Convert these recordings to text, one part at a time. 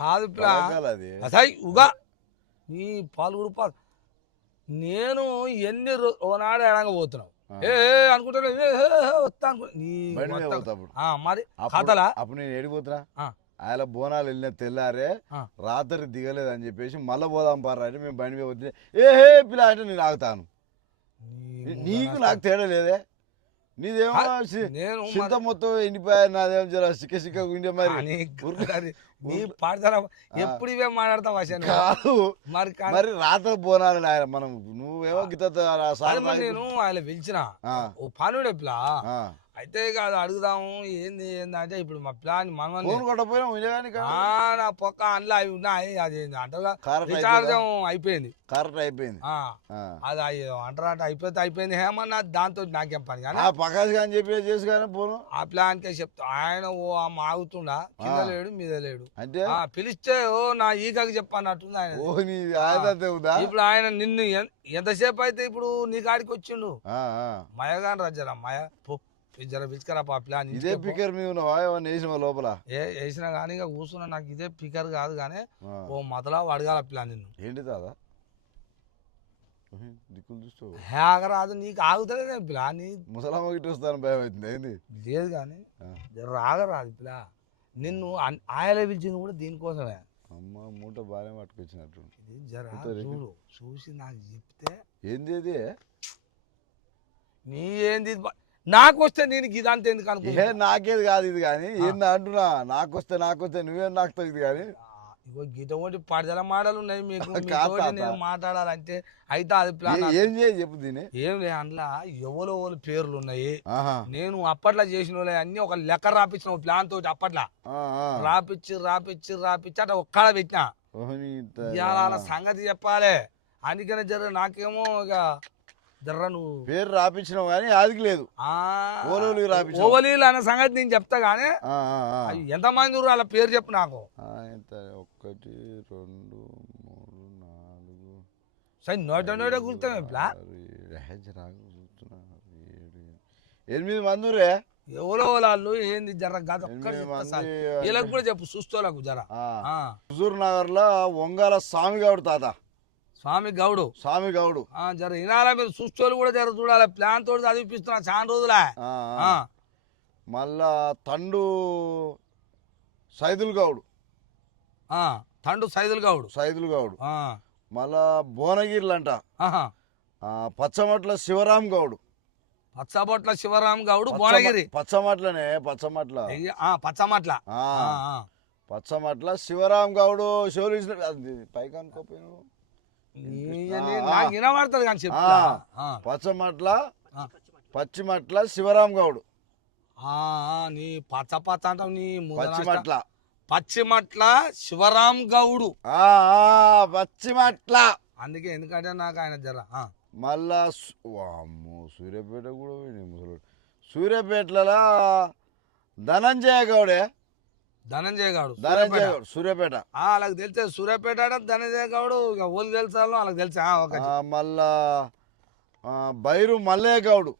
కాదు పిల్ల అసలు ఉగా నీ పాలు పాలు నేను ఎన్ని ఓనాడు ఎడంగపోతున్నావు ఏ అనుకుంటాను వస్తా మరి కథలా అప్పుడు నేను ఏడిపోతున్నా ఆయన బోనాలు వెళ్ళిన తెల్లారే రాత్రి దిగలేదు అని చెప్పేసి మళ్ళీ పోదాం పారా అంటే మేము బండి మీద వచ్చి పిల్ల అంటే నేను ఆగుతాను. నీకు నాకు తేడా లేదే, నీదేమో చింత మొత్తం ఎండిపోయా, నాదేమో జర సిక్క సిక్క ఉండే. మరి నీ పాడతారా ఎప్పుడు ఇవే మాట్లాడతావు కాదు మరి రాత్రి బోనాలు ఆయన మనం నువ్వేమో గీత నేను ఆయన పిలిచిన ఓ పనుడే పిల్ల అయితే కాదు అడుగుదాము ఏంది ఏంది అంటే ఇప్పుడు మా ప్లాన్ మనం నా పక్క అందులో అవి ఉన్నాయి. అది అంటారుగా రీఛార్జ్ అయిపోయింది, కరెక్ట్ అయిపోయింది. అది అంటారు అయిపోతే అయిపోయింది ఏమన్నా దాంతో నాకేం పని కానీ పకాశ్ అని చెప్పి చేసి కానీ పోను ఆ ప్లాన్ కే చెప్తా. ఆయన ఓ ఆగుతుండా కింద లేడు మీద లేడు అంటే పిలిస్తే ఓ నా ఈగకి చెప్పన్నట్టుంది ఆయన. ఇప్పుడు ఆయన నిన్ను ఎంతసేపు అయితే ఇప్పుడు నీ కాడికి వచ్చిండు మయగాని రజ్జరా మయ జర పిలుచుకరా ప్లాన్. ఇదే పికర్ వేసిన లోపల వేసినా కానీ ఇక కూర్చున్నా నాకు ఇదే పికర్ కాదు కానీ ఓ మొదలా అడగాల ప్లాన్ నిన్ను. ఏంటి దాదా దిక్కులు చూస్తూ రాదు నీకు ఆగుతుంది ప్లాన్. ముసలమ్మ గిట్ట వస్తాను భయం అవుతుంది ఏంది లేదు కానీ రాగరాదు పిలా. నిన్ను ఆయల పిలిచింది కూడా దీనికోసమే. అమ్మ మూట బాగానే పట్టుకొచ్చినట్టు జర చూడు చూసి నాకు చెప్తే ఏంది నీ ఏంది నాకు వస్తే నేను ఇదంతా ఎందుకు అనుకుంటా. నాకేది కాదు ఇది కానీ ఏంది అంటున్నా, నాకు వస్తే నువ్వేం నాకుతావు ఇది కానీ. ఇగో గీత ఒకటి పడదల మాటలు ఉన్నాయి మీకు నేను మాట్లాడాలంటే అయితే అది ప్లాన్ ఏం చేయాలి చెప్పు దీన్ని. ఏం లే అందులో ఎవరో పేర్లు ఉన్నాయి. నేను అప్పట్లో చేసిన వాళ్ళే అన్ని ఒక లెక్క రాపించిన ప్లాన్ తోటి అప్పట్లో రాపిచ్చి అట్లా ఒక్కడ పెట్టినా ఇవాళ సంగతి చెప్పాలి. అందుకనే జర నాకేమో ఇక జర్ర నువ్వు పేరు రాపించినావు కానీ ఆదికి లేదు ఓవలీలు అన్న సంగతి నేను చెప్తా గానీ ఎంతమంది వాళ్ళ పేరు చెప్పు నాకు. 1 2 3 4 సరే నోట గుర్తామే 8 మంది ఎవరో వాళ్ళు ఏంది జర వీళ్ళకి కూడా చెప్పు చూస్తోళ్ళకు జర. హుజూర్ నగర్ లో వంగాల స్వామి గౌడు తాత స్వామి గౌడు జర వినాలా మీరు చూస్తోళ్ళు కూడా జర చూడాలి. ప్లాన్ తోటి చదివిపిస్తున్నా చాలా రోజులే. మళ్ళా తండు సైదుల్ గౌడు మళ్ళా భువనగిరిలంట పచ్చమట్ల శివరాం గౌడు భువనగిరి పచ్చమట్ల శివరాం గౌడు షోలు పైకి అనుకోపోయిన వినబడుతుంది కానీ పచ్చిమట్ల శివరాం గౌడు నీ పచ్చ అంటావు నీ పచ్చిమట్ల శివరాం గౌడు పచ్చిమట్ల. అందుకే ఎందుకంటే నాకు ఆయన జర మళ్ళా సూర్యాపేట కూడా సూర్యాపేటలో ధనంజయ గౌడు సూర్యాపేట అలాగ తెలిసే సూర్యాపేట ధనంజయ గౌడు ఇక ఓళ్ళు తెలుసా వాళ్ళకి తెలుసా. మళ్ళా బైరు మల్లయ్య గౌడు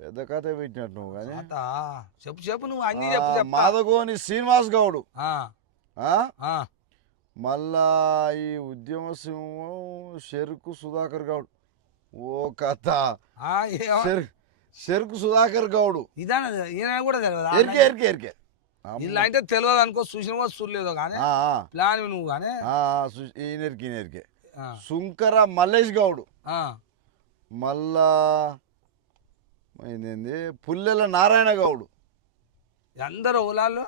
పెద్ద కథ పెట్టినట్టు నువ్వు కానీ చెప్పు నువ్వు అన్ని చెప్పు. మాదగోని శ్రీనివాస్ గౌడు మళ్ళా ఈ ఉద్యమ సింహం చెరుకు సుధాకర్ గౌడు. ఓ కథ చెరుకు సుధాకర్ గౌడు ఈయన కూడా ఎరికే ఇలా అంటే తెలియదు అనుకో, చూసిన చూడలేదు కానీ ప్లాన్ నువ్వు కానీ ఈయనరికే సుంకర మల్లేష్ గౌడు. మళ్ళా ఏంది పుల్లెల నారాయణ గౌడు. అందరు ఓలాల్లో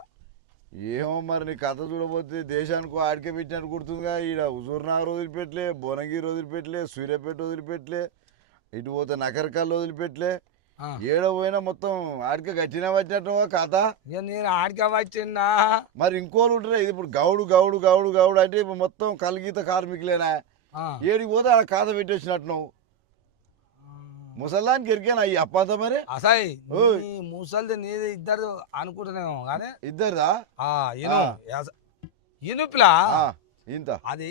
ఏమో మరి నీ కథ చూడబోతే దేశానికి ఆడికే పెట్టినట్టు గుర్తుందిగా. ఈడ హుజూర్ నగర్ వదిలిపెట్టలే, భువనగిరి వదిలిపెట్టలే, సూర్యాపేట వదిలిపెట్టలే, ఇటు పోతే నకరకాలు వదిలిపెట్టలే, ఏడో పోయినా మొత్తం ఆడికే గట్టిన వచ్చినట్టు కథ. నేను ఆడికే వచ్చిన్నా మరి ఇంకోళ్ళు ఉంటారా. ఇది ఇప్పుడు గౌడు గౌడు గౌడు గౌడు అంటే ఇప్పుడు మొత్తం కల్గీత కార్మికులేనా. ఏడికి పోతే ఆడ కథ పెట్టి వచ్చినట్టు నువ్వు ముసల్దానికి ఎరికేనా ఈ అప్పంత మరి అసాయి ముసల్ది నీది ఇద్దరు అనుకుంటున్నాము కానీ ఇద్దరుదా ఇనుపులా ఇంత అది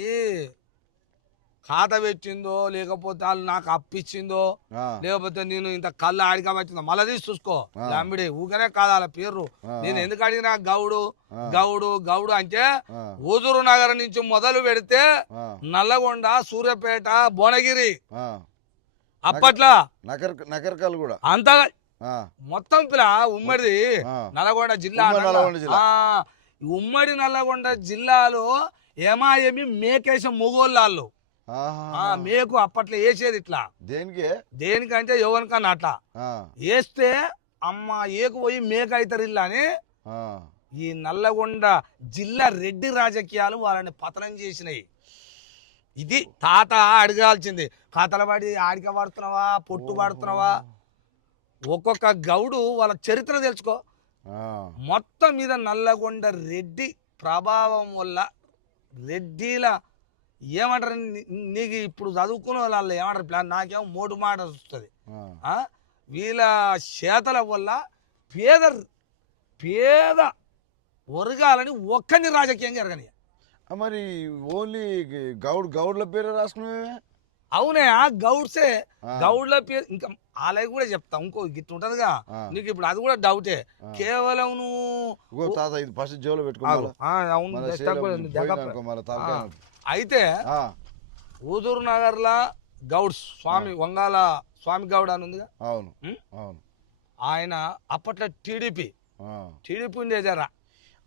ఖాతా పెట్టిందో లేకపోతే వాళ్ళు నాకు అప్పిచ్చిందో లేకపోతే నేను ఇంత కళ్ళు ఆడికబట్టిందో మళ్ళీ తీసి చూసుకో లంబిడి ఊకనే కాదు వాళ్ళ పేరు. నేను ఎందుకు అడిగినా గౌడు గౌడు గౌడు అంటే హుజూరు నగర్ నుంచి మొదలు పెడితే నల్లగొండ, సూర్యాపేట, భువనగిరి అప్పట్లో నకరకల్ కూడా అంతా మొత్తం పిల్ల ఉమ్మడిది నల్లగొండ జిల్లా. ఉమ్మడి నల్లగొండ జిల్లాలో ఏమాయేమి మేకేసం మొగోళ్ళు మేకు అప్పట్లో వేసేది ఇట్లా దేనికంటే ఎవరికన్నా అట్లా వేస్తే అమ్మ ఏకు పోయి మేక అవుతారు ఇల్లా అని ఈ నల్లగొండ జిల్లా రెడ్డి రాజకీయాలు వాళ్ళని పతనం చేసినాయి. ఇది తాత అడగాల్సింది. కథల పడి ఆడిక పడుతున్నావా పొట్టు పడుతున్నావా ఒక్కొక్క గౌడు వాళ్ళ చరిత్ర తెలుసుకో. మొత్తం మీద నల్లగొండ రెడ్డి ప్రభావం వల్ల రెడ్డిల ఏమంటారు నీకు ఇప్పుడు చదువుకున్న వాళ్ళు ఏమంటారు ప్లాన్ నాకేమో మోటు మాట వస్తుంది. వీళ్ళ చేతల వల్ల పేద పేద వర్గాలని ఒక్కని రాజకీయం జరగని. మరి ఓన్లీ గౌడ్ల పేరు రాసుకునే అవునే గౌడ్సే గౌడ్ల పేరు. ఇంకా అలాగే కూడా చెప్తా ఇంకో గిట్టు ఉంటదిగా నీకు ఇప్పుడు అది కూడా డౌటే. కేవలం అయితే హుజూర్ నగర్ లా గౌడ్ స్వామి వంగాల స్వామి గౌడ్ అని ఉందిగా. అవును ఆయన అప్పట్లో టీడీపీ ఉండేదారా.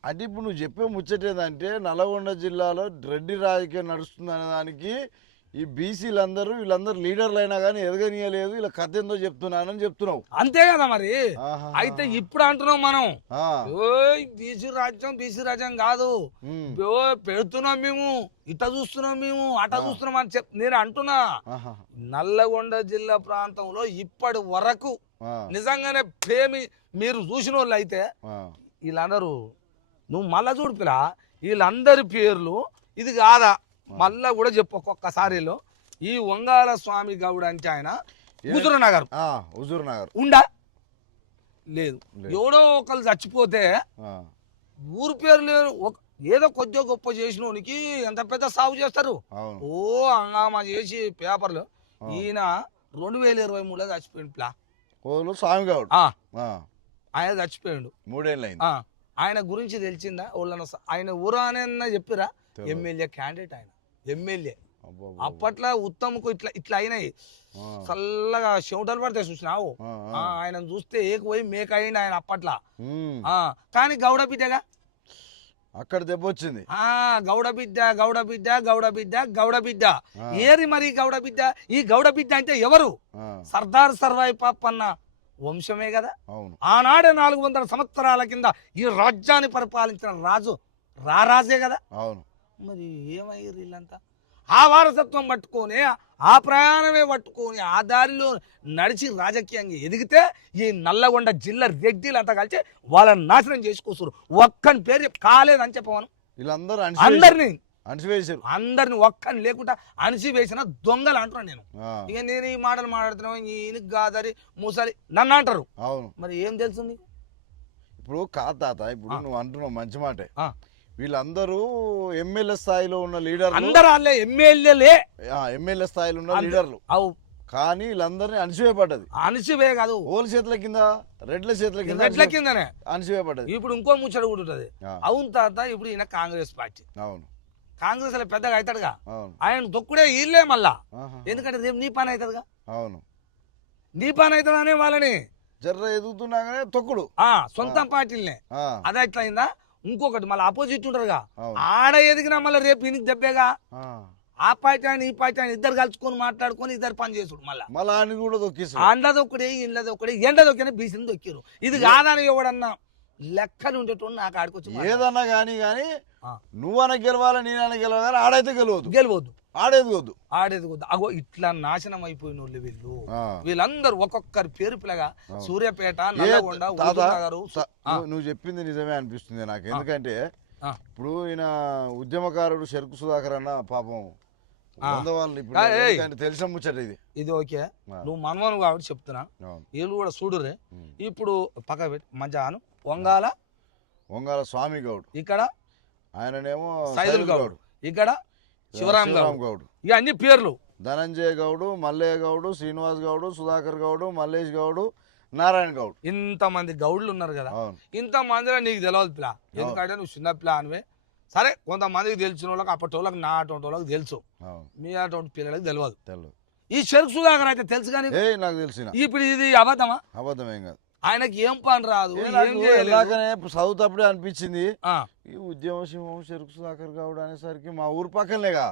అంటే ఇప్పుడు నువ్వు చెప్పే ముచ్చటేదంటే నల్గొండ జిల్లాలో రెడ్డి రాజకీయం నడుస్తుంది అనే దానికి ఈ బీసీలందరూ వీళ్ళందరూ లీడర్లు అయినా కానీ ఎదగనీయలేదు, ఇలా కథ ఏందో చెప్తున్నానని చెప్తున్నావు. అంతే కదా మరి. అయితే ఇప్పుడు అంటున్నాం మనం బీసీ రాజ్యం కాదు పెడుతున్నాం మేము, ఇట చూస్తున్నాం మేము, అట చూస్తున్నాం అని నేను అంటున్నా. నల్లగొండ జిల్లా ప్రాంతంలో ఇప్పటి వరకు నిజంగానే ప్రేమి మీరు చూసిన వాళ్ళు అయితే వీళ్ళందరూ నువ్వు మళ్ళా చూడు పిల్ల వీళ్ళందరి పేర్లు ఇది కాదా మళ్ళా కూడా చెప్పు ఒక్కొక్కసారిలో. ఈ వంగాల స్వామి గౌడ్ అంటే ఆయన హుజూర్ నగర్ ఉండా లేదు. ఎవడో ఒకళ్ళు చచ్చిపోతే ఊరు పేరు లేరు ఏదో కొద్దిగా గొప్ప చేసినోనికి ఎంత పెద్ద సాగు చేస్తారు. ఓ హంగామా చేసి పేపర్లు. ఈయన 2023లో చచ్చిపోయిండు ప్లా స్వామి గౌడ్. ఆయన చచ్చిపోయిండు 3 ఏళ్ళు. ఆయన గురించి తెలిసిందా వాళ్ళ ఆయన ఊరా అని చెప్పిరా. ఎమ్మెల్యే క్యాండిడేట్ ఆయన ఎమ్మెల్యే. అప్పట్లో ఉత్తమ్కు ఇట్లా అయినాయి చల్లగా చెమటలు పడతాయి చూసినావు. ఆయన చూస్తే ఏకపోయి మేక అయింది ఆయన అప్పట్లో. కానీ గౌడ బిడ్డగా అక్కడ దెబ్బ వచ్చింది. గౌడ బిడ్డ గౌడ బిడ్డ గౌడ బిడ్డ గౌడ బిడ్డ ఏరి మరి గౌడ బిడ్డ. ఈ గౌడ బిడ్డ అంటే ఎవరు? సర్దార్ సర్వాయి పాపన్న వంశమే కదా. ఆనాడే 400 సంవత్సరాల కింద ఈ రాజ్యాన్ని పరిపాలించిన రాజు రారాజే కదా. అవును. మరి ఏమయ్యారు వీళ్ళంతా? ఆ వారసత్వం పట్టుకొని ఆ ప్రయాణమే పట్టుకొని ఆ దారిలో నడిచి రాజకీయంగా ఎదిగితే ఈ నల్లగొండ జిల్లా రెడ్డిలంతా కలిసి వాళ్ళని నాశనం చేసుకొస్తారు. ఒక్కని పేరు కాలేదని చెప్పమను. వీళ్ళందరూ అందరిని ఒక్కని లేకుండా అణిచివేసిన దొంగలు అంటున్నాను నేను. ఇక నేను ఈ మాటలు మాట్లాడుతున్నావు ఈయనకి గాదరి మూసాలి నన్ను అంటారు. మరి ఏం తెలుసు ఇప్పుడు తాత ఇప్పుడు నువ్వు అంటున్నావు మంచి మాటే. వీళ్ళందరూ ఎమ్మెల్యే స్థాయిలో ఉన్న లీడర్లు అందరూ ఎమ్మెల్యే స్థాయిలో ఉన్న లీడర్లు. కానీ వీళ్ళందరినీ అణిచివేయబడ్డది. అణిచివే కాదు ఓళ్ళ చేతుల కింద రెడ్ల కిందనే అణిచివేయబడ్డది. ఇప్పుడు ఇంకో ముచ్చట కూడా ఉంటది. అవును తాత ఇప్పుడు ఈయన కాంగ్రెస్ పార్టీ. అవును. కాంగ్రెస్ లో పెద్దగా అవుతాడుగా. ఆయన దొక్కుడే వీళ్ళే మళ్ళా. ఎందుకంటే రేపు నీ పని అవుతుందిగా. అవును. నీ పని అవుతుందనే వాళ్ళని జర్ర ఎదుగుతున్నాగానే తొక్కుడు సొంత పార్టీలనే. అదే ఎట్లా అయిందా? ఇంకొకటి మళ్ళీ అపోజిట్ ఉంటారుగా ఆడ ఎదిగినా మళ్ళీ రేపు ఈయనకి దెబ్బేగా. ఆ పార్టీ ఆయన ఈ పార్టీ ఆయన ఇద్దరు కలుసుకొని మాట్లాడుకొని ఇద్దరు పని చేసుడు. మళ్ళీ అండ్ల దొక్కడే ఇండ్ల దొక్కడే ఎండ దొక్కిన బీసీని దొక్కిరు. ఇది కాదని ఎవడన్నా లెక్కలు ఉండేటోడు నాకు ఆడుకొచ్చి ఏదన్నా కానీ నువ్వన గెలవాలి నేనైనా గెలవాలి. ఆడైతే గెలవద్దు ఆడేది వద్దు. అగో ఇట్లా నాశనం అయిపోయిన వాళ్ళు వీళ్ళందరూ ఒక్కొక్కరి పేరు పిల్లగా సూర్యాపేట నల్లగొండ నువ్వు చెప్పింది నిజమే అనిపిస్తుంది నాకు. ఎందుకంటే ఇప్పుడు ఈయన ఉద్యమకారుడు చెరుకు సుధాకర్ అన్న పాపం వాళ్ళు ఇప్పుడు తెలిసిన ముచ్చట ఇది ఓకే. నువ్వు మనవను కాబట్టి చెప్తున్నా. వీళ్ళు కూడా చూడురే. ఇప్పుడు పక్క పెట్టి మంచాను వంగాల స్వామి గౌడ్ ఇక్కడ ఆయననేమో సైదుల్ గౌడ్ ఇక్కడ శివరాం గౌడ్ ఇక అన్ని పేర్లు. ధనంజయ గౌడు, మల్లయ్య గౌడు, శ్రీనివాస్ గౌడు, సుధాకర్ గౌడు, మల్లేష్ గౌడు, నారాయణ గౌడ్. ఇంతమంది గౌడ్లు ఉన్నారు కదా, ఇంతమందిలో నీకు తెలియదు పిల్ల. ఎందుకంటే నువ్వు చిన్న పిల్ల అనివే. సరే కొంతమందికి తెలిసిన వాళ్ళకి అప్పటి నా అటువంటి వాళ్ళకి తెలుసు, మీ అటువంటి పిల్లలకి తెలియదు. ఈ చెరుకు సుధాకర్ అయితే తెలుసు కానీ నాకు తెలిసిన ఇప్పుడు ఇది అబద్ధమా? అబద్ధమేం కాదు. ఆయనకి ఏం పని రాదు. చదువుతప్పుడే అనిపించింది ఈ ఉద్యమ సింహం చెరుకు సుధాకర్ గౌడ్ అనేసరికి మా ఊరు పక్కనేగా,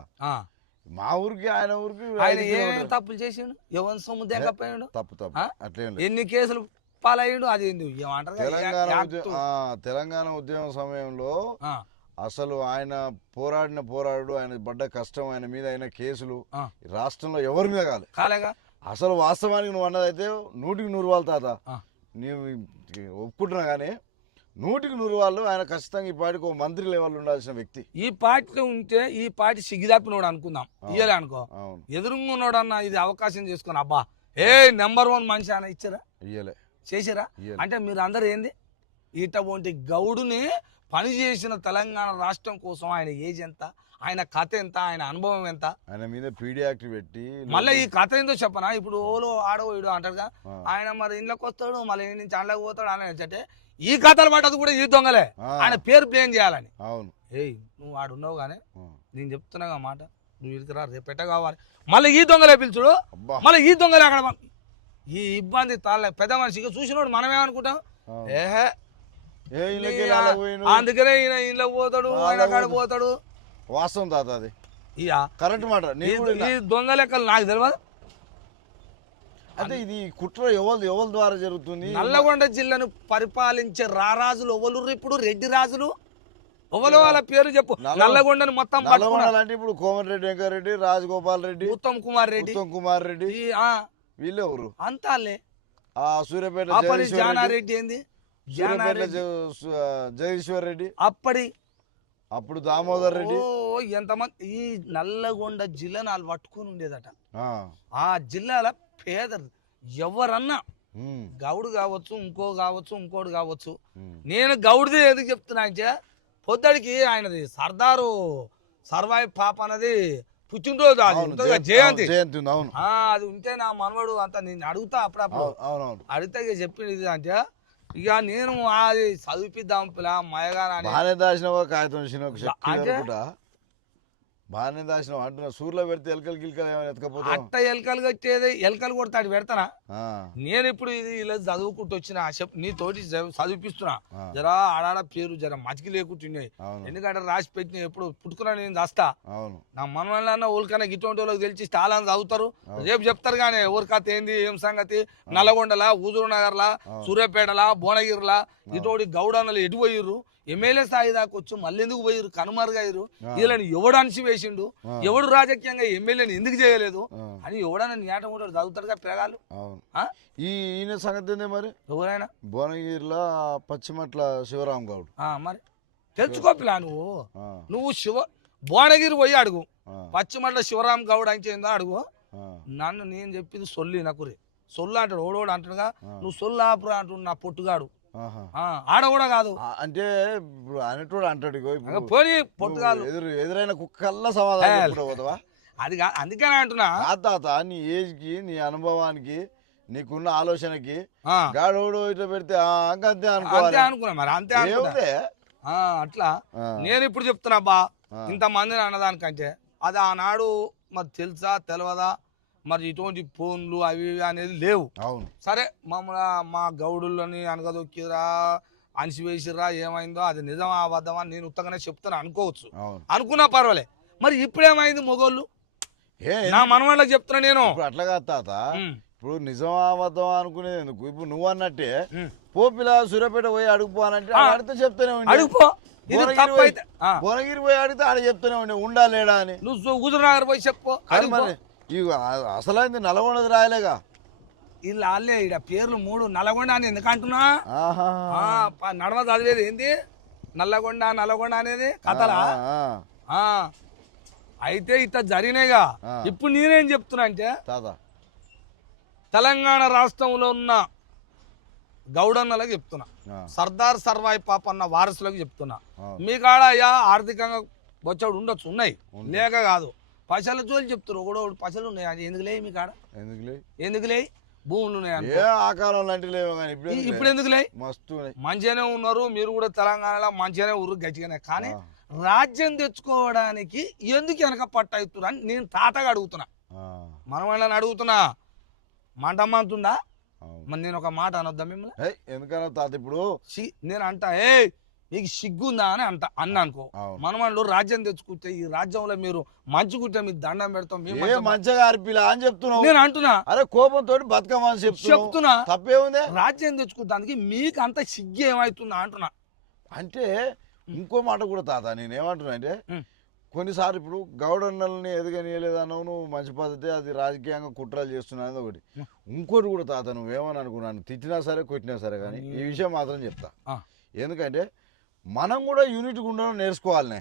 మా ఊరికి ఆయన ఊరికి ఆయన ఏం తప్పులు చేసిండు? ఎవరి సొమ్ము దేకపోయాడు? తప్పు అట్లే ఎన్ని కేసులు పాలయ్యాడు? అది తెలంగాణ ఉద్యమ సమయంలో అసలు ఆయన పోరాడు, ఆయన పడ్డ కష్టం, ఆయన మీద అయిన కేసులు రాష్ట్రంలో ఎవరి మీద కాలేగా. అసలు వాస్తవానికి నువ్వు అన్నదైతే 100కి 100 వాళ్ళు తాత, నీవు ఒప్పుకుంటున్నా కానీ 100కి 100 వాళ్ళు ఆయన ఖచ్చితంగా ఈ పార్టీకి ఒక మంత్రి లెవెల్ ఉండాల్సిన వ్యక్తి. ఈ పార్టీలో ఉంటే ఈ పార్టీ సిగ్గిదాపినోడు అనుకుందాం, ఇయ్యలే అనుకో. ఎదురుకున్నాడు అన్న ఇది అవకాశం చేసుకుని అబ్బా నెంబర్ 1 మనిషి ఆయన ఇచ్చారా? ఇయ్యలే. చేసిరా? అంటే మీరు అందరు ఏంది ఇటువంటి గౌడుని పని చేసిన తెలంగాణ రాష్ట్రం కోసం ఆయన ఏజ్ ఎంత, ఆయన కథ ఎంత, ఆయన అనుభవం ఎంత, ఆయన మీద పీడీ యాక్ట్ పెట్టి మళ్ళీ ఈ కథ ఏందో చెప్పనా. ఇప్పుడు ఓలో ఆడో ఇడో అంటాడుగా, ఆయన మరి ఇంట్లోకి వస్తాడు, మళ్ళీ ఇంటి నుంచి అండ్లోకి పోతాడు అని అంటే ఈ కథలు పట్టదు కూడా ఈ దొంగలే. ఆయన పేరు ప్లేన్ చేయాలని. అవును. నువ్వు ఆడున్నావు కానీ నేను చెప్తున్నాగా మాట, నువ్వు ఇదిరా రేపు పెట్ట కావాలి. మళ్ళీ ఈ దొంగలే పిలుచుడు, మళ్ళీ ఈ దొంగలే అక్కడ. ఈ ఇబ్బంది తాళ్ళ పెద్ద మనిషిగా చూసినోడు మనమేమనుకుంటాం, ఏహే అందుకనే ఈయన ఇంట్లో పోతాడు, ఆయన కాడ పోతాడు. వాస్తవం తాత అది, కరెక్ట్ మాట. ఈ దొంగ లెక్కలు నాకు తెలియదు. అంటే ఇది కుట్ర ఎవరి ద్వారా జరుగుతుంది? నల్లగొండ జిల్లాను పరిపాలించే రారాజులు ఎవరు? ఇప్పుడు రెడ్డి రాజులు ఎవరు? వాళ్ళ పేరు చెప్పు. నల్లగొండను మొత్తం అంటే ఇప్పుడు కోమటిరెడ్డి వెంకరెడ్డి, రాజగోపాల్ రెడ్డి, ఉత్తమ్ కుమార్ రెడ్డి వీళ్ళు ఎవరు? అంతాలే. సూర్యాపేట జానారెడ్డి ఏంది, జగదీశ్వర్ రెడ్డి, అప్పుడు దామోదర్ రెడ్డి. ఎంతమంది ఈ నల్లగొండ జిల్లాను వాళ్ళు పట్టుకుని ఉండేదట. ఆ జిల్లాల పేద ఎవరన్నా గౌడు కావచ్చు, ఇంకోటి కావచ్చు. నేను గౌడిది ఎందుకు చెప్తున్నా అంటే పొద్దుడికి ఆయనది సర్దారు సర్వాయి పాప అన్నది పుట్టినరోజు, అది జయంతి. అది ఉంటే నా మనవడు అంత నేను అడుగుతా అప్పుడప్పుడు. అడిగితే ఇక చెప్పింది అంటే ఇక నేను అది చదివిద్దాం పిల్ల మయగా బాగానే దాచిన అంటున్నా. సూర్లో పెడితే ఎలకలు గిల్కలు ఏమైనా ఎత్తుకపోతే అట్ట ఎలకలు కట్టేది, ఎలకలు కొడతాడు పెడతానా? నేను ఇప్పుడు ఇది ఇలా చదువుకుంటూ వచ్చిన నీతోటి చదివిపిస్తున్నా. జరా ఆడాడ పేరు జర మతికి లేకుంటున్నాయి. ఎందుకంటే రాసి పెట్టిన ఎప్పుడు పుట్టుకున్నా నేను చేస్తా. నా మనవన్న ఊరికన్నా గిటువంటి వాళ్ళకి తెలిసి చాలా చదువుతారు, రేపు చెప్తారు. కానీ ఎవరి కథ ఏంది, ఏం సంగతి, నల్లగొండలా, హుజూర్ నగర్లా, సూర్యాపేటలా, భువనగిరిలా ఇటువంటి గౌడన్నలు ఎటు పోయిర్రు, ఎమ్మెల్యే స్థాయి దాకా వచ్చు, మళ్ళీ ఎందుకు పోయిరు, కనుమరుగయ్యారు, వీళ్ళని ఎవడు అణిచివేసిండు, ఎవడు రాజకీయంగా ఎమ్మెల్యేని ఎందుకు చేయలేదు అని ఎవడన్నా నేట కూడా చదువుతాడుగా పిల్లగాళ్ళు. ఈయన సంగతి మరి ఎవరైనా భువనగిరిలో పశ్చిమట్ల శివరాం గౌడ్ మరి తెలుసుకో పిల్ల. నువ్వు భువనగిరి పోయి అడుగు, పశ్చిమట్ల శివరాం గౌడ్ అంటే అడుగు. నన్ను నేను చెప్పింది సొల్లి నకురే సొల్లు అంటాడు, ఓడోడు అంటాడుగా, నువ్వు సొల్లు ఆపురా అంటు నా పొట్టుగాడు. ఆడ కూడా కాదు అంటే ఇప్పుడు అనేటోడు అంటాడు పోనీ పొట్టుగాడు ఎదురైన కుక్కల్లా సమాధానం. అది అందుకనే అంటున్నా తాత, నీ ఏజ్ కి, నీ అనుభవానికి, నీకున్న ఆలోచనకి గాడోడు ఇట్లా పెడితే అంతే అనుకున్నా. మరి అంతే అట్లా నేను ఇప్పుడు చెప్తున్నా బా, ఇంతమందిని అన్నదానికంటే అది ఆనాడు మరి తెలుసా తెలియదా, మరి ఇటువంటి ఫోన్లు అవి అనేది లేవు. సరే మమ్మల్ని మా గౌడులని అనగదొక్కిరా, అణిసివేసిరా, ఏమైందో అది నిజం అబద్ధమా నేను ఉత్తగానే చెప్తాను అనుకోవచ్చు, అనుకున్నా పర్వాలే. మరి ఇప్పుడేమైంది మొగోళ్ళు? నా మనవాళ్ళకి చెప్తున్నా నేను. అట్లా కాదు తాత, ఇప్పుడు నిజం అబద్ధం అనుకునేది ఎందుకు? ఇప్పుడు నువ్వు అన్నట్టే పోపిల సూర్యాపేట పోయి అడుగుపోనంటే అడిగితే చెప్తానే అడుగుపో. భువనగిరి పోయి అడిగితే ఆడ చెప్తానే ఉండే ఉండాలేడా అని. నువ్వు హుజూర్నగర్ పోయి చెప్పు. అసలైంది నల్గొండది రాయలేగా, వీళ్ళు వాళ్ళే ఇక పేర్లు 3 నల్లగొండ అని ఎందుకు అంటున్నా? నడవ చదివేది ఏంది నల్లగొండ అనేది కథలా? అయితే ఇట్లా జరిగినాయిగా. ఇప్పుడు నేనేం చెప్తున్నా అంటే తెలంగాణ రాష్ట్రంలో ఉన్న గౌడన్నలకు చెప్తున్నా, సర్దార్ సర్వాయి పాప అన్న వారసులకు చెప్తున్నా, మీ కాడ అయ్యా ఆర్థికంగా బొచ్చడు ఉండొచ్చు, ఉన్నాయి, లేక కాదు. పైసల జోలి చెప్తారు, ఒకడో పైసలు ఉన్నాయి, అది ఎందుకు లేవు మీ కాడ? ఎందుకు లేవు? భూములు ఉన్నాయి ఇప్పుడు ఎందుకు లేవు? మంచిగానే ఉన్నారు మీరు కూడా, తెలంగాణలో మంచిగానే ఊరు గట్టిగానే. కానీ రాజ్యం తెచ్చుకోవడానికి ఎందుకు వెనక పట్టు అవుతున్నా అని నేను తాతగా అడుగుతున్నా, మనం వాళ్ళని అడుగుతున్నా. మాట అమ్మంటుందా? మరి నేను ఒక మాట అనొద్దా మిమ్మల్ని? ఎందుకన్నా తాత ఇప్పుడు నేను అంటా, నీకు సిగ్గుందా అని అన్నా అనుకో. మన వాళ్ళు రాజ్యం తెచ్చుకుంటే ఈ రాజ్యంలో మీరు మంచిగుంటే మీకు దండం పెడతాం, మంచిగా అర్పిలా అని చెప్తున్నావు. నేను అంటున్నా, అరే కోపంతో బతుకమ్మని చెప్తున్నా, తప్పేముంది? రాజ్యం తెచ్చుకుంటానికి మీకు అంత సిగ్గు ఏమవుతుందా అంటున్నా. అంటే ఇంకో మాట కూడా తాత, నేనేమంటున్నా అంటే కొన్నిసార్లు ఇప్పుడు గౌడన్నల్ని ఎదగనియలేదన్నావు నువ్వు, మంచి పద్ధతి, అది రాజకీయంగా కుట్రలు చేస్తున్నా అనేది ఒకటి. ఇంకోటి కూడా తాత, నువ్వేమని అనుకున్నాను, తిట్టినా సరే కొట్టినా సరే కానీ ఈ విషయం మాత్రం చెప్తా. ఎందుకంటే మనం కూడా యూనిట్గా ఉండడం నేర్చుకోవాలనే.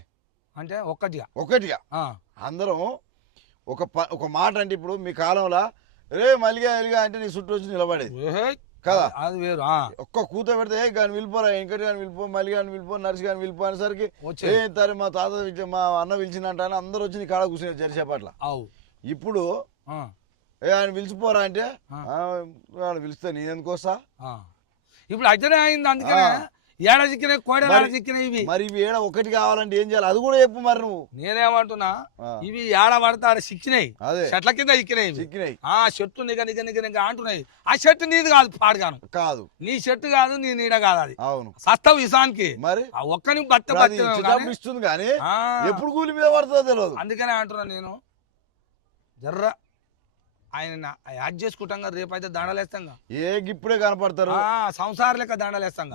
అంటే ఒక్కటిగా అందరం ఒక మాట. అంటే ఇప్పుడు మీ కాలంలో రే మల్లిగా ఎలిగా అంటే నీ చుట్టూ వచ్చి నిలబడేది కదా, అది వేరు. ఒక్క కూత పెడితే కానీ వెళ్ళిపోరా, వెంకటి కానీ వెళ్ళిపో, మల్లి కానీ వెళ్ళిపో, నర్సి కానీ వెళ్ళిపో అనేసరికి తారే మా తాత మా అన్న పిలిచినట్ట అని అందరూ వచ్చి నీ కాడ కూర్చునే జరిసేపట్ల. ఇప్పుడు ఆయన పిలిచిపోరా అంటే వాడు పిలిస్తే నేను ఎందుకు వస్తా? ఇప్పుడు అట్లనే అయింది. అందుకనే ఏడ చిక్కినాయి, కోడేడ చిక్కినాయి. ఇవి మరి ఇవి ఏడ ఒకటి కావాలంటే ఏం చేయాలి అది కూడా చెప్పు మరి నువ్వు. నేనేమంటున్నా, ఇవి ఏడ పడితే ఆడ సిక్కినాయి, చెట్ల కింద చిక్కినాయి. చెట్టు నిగ నిగ నిగ నిగ అంటున్నాయి. ఆ చెట్టు నీది కాదు, పాడుగాను కాదు, నీ చెట్టు కాదు, నీ నీడ కాదు. అది అవును సస్తావు ఇసానికి. మరి ఒక్కని ఇస్తుంది కానీ ఎప్పుడు కూలి మీద పడుతుందో తెలియదు. అందుకనే అంటున్నా నేను, జర్ర ఆయన యాడ్ చేసుకుంటాం, రేపైతే దండలేస్తాం. ఇప్పుడే కనపడతారు సంసార లెక్క దండలేస్తాం.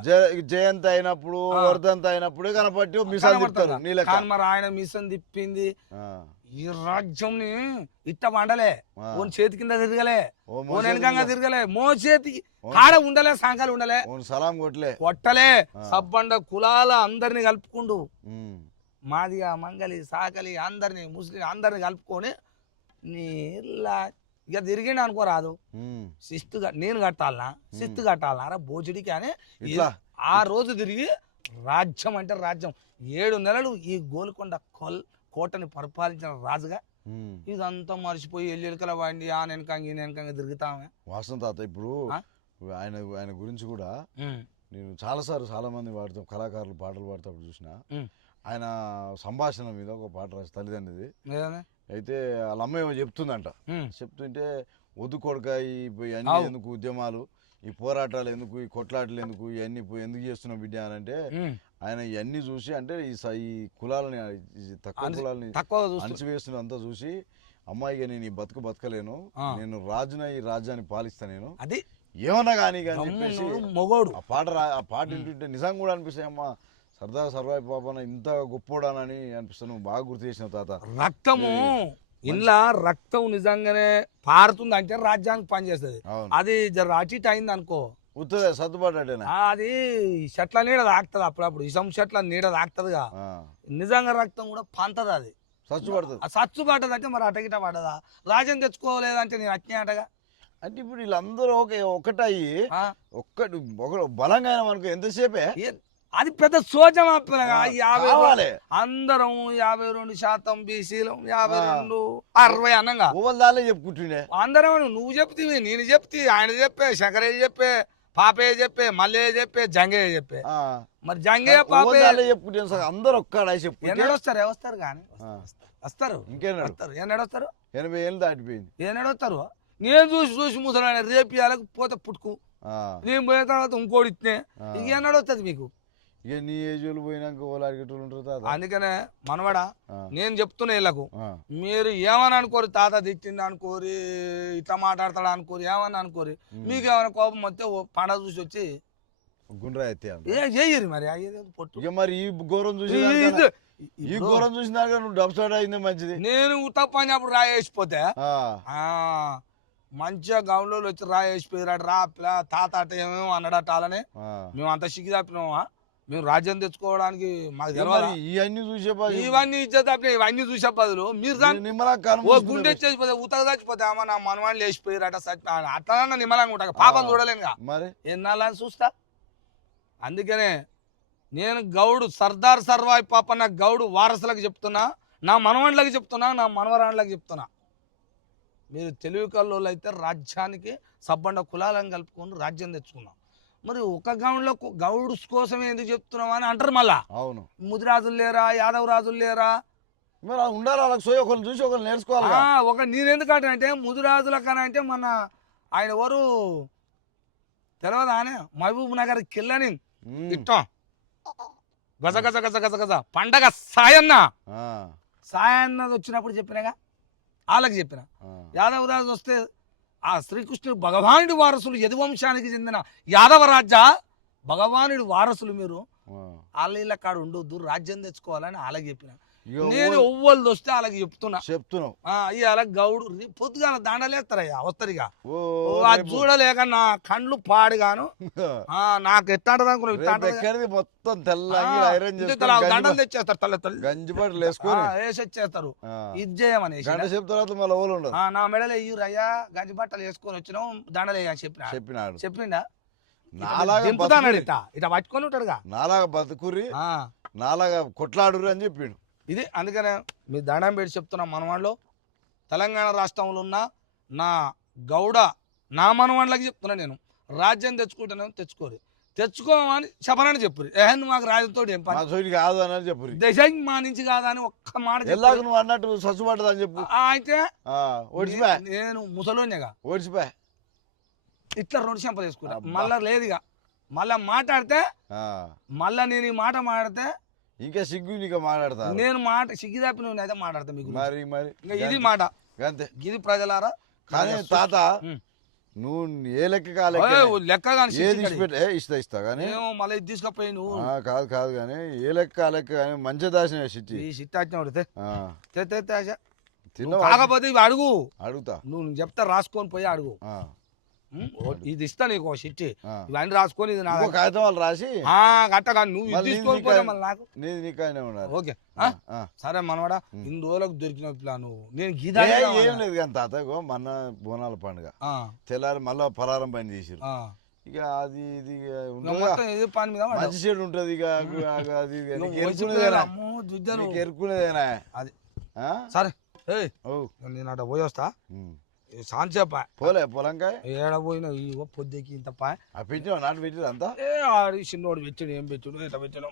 జయంతి అయినప్పుడు వర్ధంత అయినప్పుడే కనపట్టి మరి ఆయన మిషన్ తిప్పింది. ఈ రాజ్యం ఇట్ట వండలే, ఓన్ చేతి కింద తిరగలే, ఓన్ వెనకంగా తిరగలే, మో చేతి కాడ ఉండలే, సంకాలు ఉండలే, సలాం కొట్టలే. సబ్బండ కులాల అందరిని కలుపుకుండు, మాదిగా మంగలి సాకలి అందరిని ముస్లిం అందరిని కలుపుకొని నీళ్ళ ఇక తిరిగిండు అనుకోరాదు. శిస్తుగా నేను కట్టాలనా, శిస్తు కట్టాలనా బోచుడికి అని ఆ రోజు తిరిగి రాజ్యం అంటే రాజ్యం 7 నెలలు ఈ గోల్కొండ కోటని పరిపాలించిన రాజుగా ఇదంతా మర్చిపోయి ఎల్లెలకల వాడి ఆ వెనకంగా ఈ వెనకంగా తిరుగుతామే. వాస్తవం తాత. ఇప్పుడు ఆయన గురించి కూడా నేను చాలా మంది వాడుతాం, కళాకారులు పాటలు పాడేటప్పుడు చూసిన ఆయన సంభాషణ మీద ఒక పాట రాసి తల్లిదండ్రిది అయితే వాళ్ళ అమ్మ ఏమో చెప్తుందంట. చెప్తుంటే వద్దు కొడుక ఈ అన్ని ఎందుకు ఉద్యమాలు, ఈ పోరాటాలు ఎందుకు, ఈ కొట్లాటలు ఎందుకు, ఇవన్నీ ఎందుకు చేస్తున్నావు బిడ్డ అని అంటే ఆయన ఇవన్నీ చూసి అంటే ఈ కులాలని తక్కువ కులాలని అణచివేస్తున్న అంతా చూసి అమ్మాయిగా నేను ఈ బతకలేను, నేను రాజున ఈ రాజ్యాన్ని పాలిస్తా, నేను అది ఏమన్నా కానీ చెప్పేసి ఆ పాట వింటుంటే నిజం కూడా అనిపిస్తాయి. అమ్మ సర్దార్ సర్వాయి పాపన ఇంత గొప్పోడానని అనిపిస్తాను. బాగా గుర్తు చేసిన తాత. రక్తము ఇలా రక్తం నిజంగానే పారుతుంది అంటే రాజ్యానికి పనిచేస్తుంది. అది జర అటు ఇటు అయింది అనుకో సర్దుబాటు, అది చెట్ల నీడ తాకుతుంది, అప్పుడప్పుడు ఇసం చెట్ల నీడ తాకుతుందిగా. నిజంగా రక్తం కూడా పంతది, అది సచ్చుపడ్డది అంటే మరి అటగిట పడ్డదా? రాజ్యం తెచ్చుకోలేదంటే నేను అట్నే అటగా. అంటే ఇప్పుడు వీళ్ళందరూ ఒకటయ్యి ఒక్కటి బలంగా మనకు ఎంతసేపే అది పెద్ద సోజం. అందరం 52% బీసీలు, 52, 60 అన్నంగా చెప్పుకుంటుండే అందరం. నువ్వు చెప్తీవి, నేను చెప్తే, ఆయన చెప్పే, శంకరయ్య చెప్పే, పాపయ్య చెప్పే, మల్లయ్య చెప్పే, జంగయ్య చెప్పే. మరి జంగయ్య పాపయ్య చెప్పుకుంటే అందరూ ఒక్కడ వస్తారు కానీ వస్తారు ఇంకేనాడు ఎన్నడొస్తారు? 80 ఏళ్ళు దాటిపోయింది. ఏనాడొస్తారు? నేను చూసి ముసలాయన రేపు పోతే పుట్టుకు, నేను పోయిన తర్వాత ఇంకోటి ఇచ్చినే, ఇక ఎన్నడొస్తుంది మీకు? ఇక నీ ఏజ్ వాళ్ళు పోయినాక వాళ్ళు అడిగేటోళ్ళు ఉంటారు. అందుకనే మనవాడా నేను చెప్తున్నా వీళ్ళకు, మీరు ఏమని అనుకోరు, తాత తిట్టింది అనుకోరి, ఇట్లా మాట్లాడతాడు అనుకోరి, ఏమని అనుకోరి, మీకు ఏమైనా కోపం వస్తే పండగ చూసి వచ్చి గుండ్రా చెయ్యరు. మరి అయ్యేది పొట్టు. మరి ఈ ఘోరం చూసి చూసిన నువ్వు డబ్సైడ్ అయిందే మంచిది. నేను తప్పని అప్పుడు రాయేసిపోతే మంచిగా గౌన్లో వచ్చి రాయేసిపోయారు. రా తాత అట ఏమేమో అన్నాడట. అలానే మేము అంత సిగ్గు తప్పినామా? మేము రాజ్యం తెచ్చుకోవడానికి మాకు తెలియదు. ఇవన్నీ ఇచ్చేటప్పుడు ఇవన్నీ చూసే బదులు మీరు గుండె చేసిపోతే ఉతక చచ్చిపోతే అమ్మ నా మనవాళ్ళు లేచిపోయారట అట్లా నిమ్మలంగా ఉంటా, పాపం చూడలేనుగా, ఎన్నాళ్ళని చూస్తా. అందుకనే నేను గౌడు సర్దార్ సర్వాయి పాపన్న గౌడు వారసులకు చెప్తున్నా, నా మనవళ్ళకి చెప్తున్నా, నా మనవరాళ్ళకి చెప్తున్నా. మీరు తెలివి కల్లోళ్ళు అయితే రాజ్యానికి సబ్బండ కులాలను కలుపుకొని రాజ్యం తెచ్చుకున్నాం. మరి ఒక గౌండ్లో గౌడ్స్ కోసమే ఎందుకు చెప్తున్నాం అని అంటారు మళ్ళా. అవును, ముదిరాజులు లేరా, యాదవ రాజులు లేరా, మరి ఉండాలి వాళ్ళకి సోయి, ఒకరిని చూసి ఒకరు నేర్చుకోవాలి. ఒక నేనెందుకంటే ముదిరాజుల కన్నా అంటే మన ఆయన ఎవరు తెలియదా అని మహబూబ్ నగర్ కిల్లని ఇట్టం గజ గజ గజ గజ గజ పండగ సాయన్నది వచ్చినప్పుడు చెప్పినగా వాళ్ళకి చెప్పిన. యాదవ రాజు వస్తే ఆ శ్రీకృష్ణుడు భగవానుడి వారసులు యదువంశానికి చెందిన యాదవ రాజ్య భగవానుడి వారసులు మీరు వాళ్ళ కాడ ఉండొద్దు, రాజ్యం తెచ్చుకోవాలని వాళ్ళకి చెప్పిన. నేను ఎవ్వరు వస్తే వాళ్ళకి చెప్తున్నావు ఇవాళ గౌడు పొద్దుగా దండలేస్తారయ్యా వస్తారిగా. అది చూడలేక నా కండ్లు పాడుగాను. నాకు ఎట్టాంటది అనుకున్నా మొత్తం దండలు తెచ్చేస్తారు, తల్లి తల్లి గంజిబట్టలు వేసుకొని వేసేస్తారు. ఇది చేయమని నా మెడలు ఎయ్యూరయ్యా, గంజి బట్టలు వేసుకొని వచ్చినాం దండలేయ చెప్పిండా. ఇట్లా పట్టుకొని ఉంటాడుగా, నాలాగా బతుకురి నాలాగా కొట్లాడురు అని చెప్పిండు. ఇది అందుకనే మీ దండం పెట్టి చెప్తున్నా, మనవాళ్ళు తెలంగాణ రాష్ట్రంలో ఉన్న నా గౌడ నా మనవాళ్ళకి చెప్తున్నా, నేను రాజ్యం తెచ్చుకుంటాను, తెచ్చుకోమని చెప్పనని చెప్పురి. మాకు రాజుతో ఏం పని కాదు అని చెప్పు, దశ మా నుంచి కాదని ఒక్క మాట నువ్వు అన్నట్టు సచ్చుపడ్డది అని చెప్పు. అయితే ఓడిచిపోయా, నేను ముసలోనేగా, ఓడిచిపోయా ఇట్లా 2 చెంపలు వేసుకున్నా. మళ్ళా లేదుగా, మళ్ళా మాట్లాడితే మళ్ళా నేను ఈ మాట మాట్లాడితే ఇంకా సిగ్గు నీకు మాట్లాడతా. నేను మాట సిగ్గు తప్పి నువ్వు అయితే మాట్లాడతా మీకు. మరి ఇది మాట అంతే, ఇది ప్రజలారా. కానీ తాత నువ్వు ఏ లెక్క లెక్క ఇస్తా కానీ మళ్ళీ ఇది తీసుకపోయి నువ్వు కాదు కానీ ఏ లెక్క కానీ మంచి దాచిన సిట్టి కాకపోతే ఇవి అడుగుతా, నువ్వు చెప్తా రాసుకొని పోయి అడుగు. ఇది ఇస్తా నీకు సిట్టి, ఇవన్నీ రాసుకొని ఇది కాగితం వాళ్ళు రాసి గట్టగా నువ్వు తీసుకొని పోతే మళ్ళీ నాకు ఓకే సరే మనవాడా. ఇన్ని రోజులకు దొరికిన ప్లాను నేను గీత ఏం లేదు కానీ తాత మొన్న బోనాల పండుగ తెల్లారి మళ్ళా పలారం పని చేసారు. ఇక అది ఇది పని మీద మంచి చెడు ఉంటది. ఇక అది ఎరుకునేదేనా అది. సరే నేను అట్లా పోయి వస్తా, సాంచేపా పోలే పొలంకాయ ఏడ పోయినా ఇవో పొద్దుకి ఇంత పాయ పెట్టినా నాటు పెట్టింది అంతా చిన్నోడు పెట్టాడు, ఏం పెట్టాడు ఎట్లా పెట్టాడు.